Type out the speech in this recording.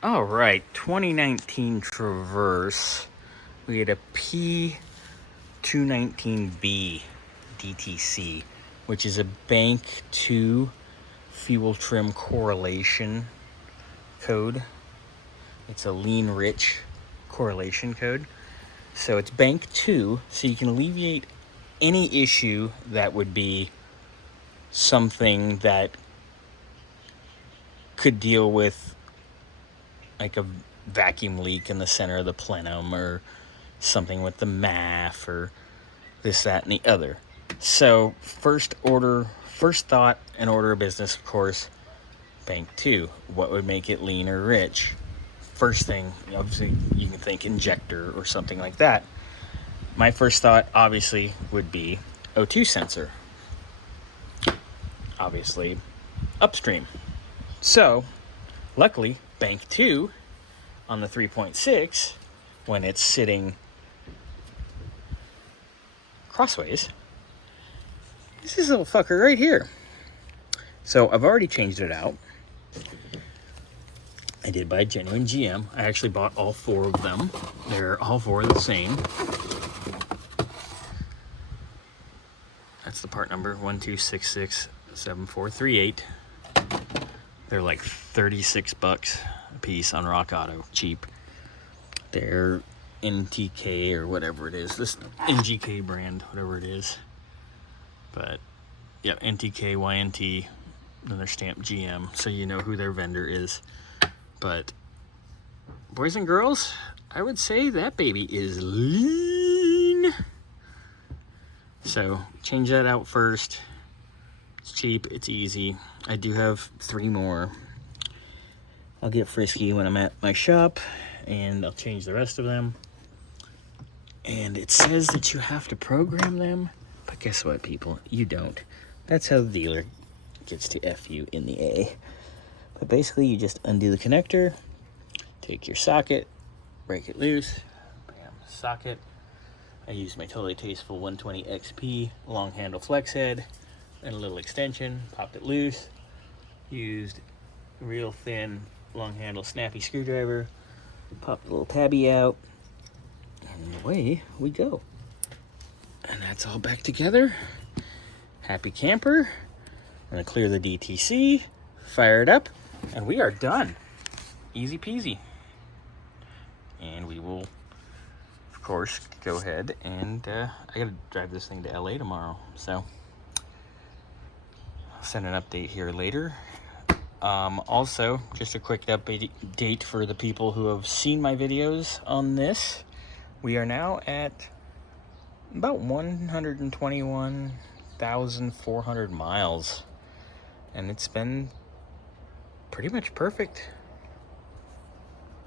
All right, 2019 Traverse. We had a p219b DTC, which is a bank 2 fuel trim correlation code. It's a lean rich correlation code. So it's bank 2, so you can alleviate any issue that would be something that could deal with like a vacuum leak in the center of the plenum or something with the MAF or this, that, and the other. So first thought and order of business, of course, bank 2. What would make it lean or rich? First thing, obviously, you can think injector or something like that. My first thought, obviously, would be O2 sensor. Obviously, upstream. So, luckily, bank 2 on the 3.6, when it's sitting crossways, is this little fucker right here. So I've already changed it out. I did buy genuine GM. I actually bought all 4 of them. They're all 4 the same. That's the part number 12667438. They're like $36 a piece on Rock Auto, cheap. They're NTK or whatever it is, this NGK brand, whatever it is. But yeah, NTK, YNT, then they're stamped GM, so you know who their vendor is. But boys and girls, I would say that baby is lean. So change that out first. It's cheap, it's easy. I do have 3 more. I'll get frisky when I'm at my shop and I'll change the rest of them. And it says that you have to program them, but guess what, people? You don't. That's how the dealer gets to F you in the A. But basically, you just undo the connector, take your socket, break it loose, bam, socket. I used my totally tasteful 120 XP long handle flex head and a little extension, popped it loose, used real thin long handle snappy screwdriver, popped a little tabby out, and away we go. And that's all back together. Happy camper. I'm gonna clear the DTC, fire it up, and we are done. Easy peasy. And we will, of course, go ahead and I gotta drive this thing to LA tomorrow, so I'll send an update here later. Also, just a quick update for the people who have seen my videos on this. We are now at about 121,400 miles, and it's been pretty much perfect.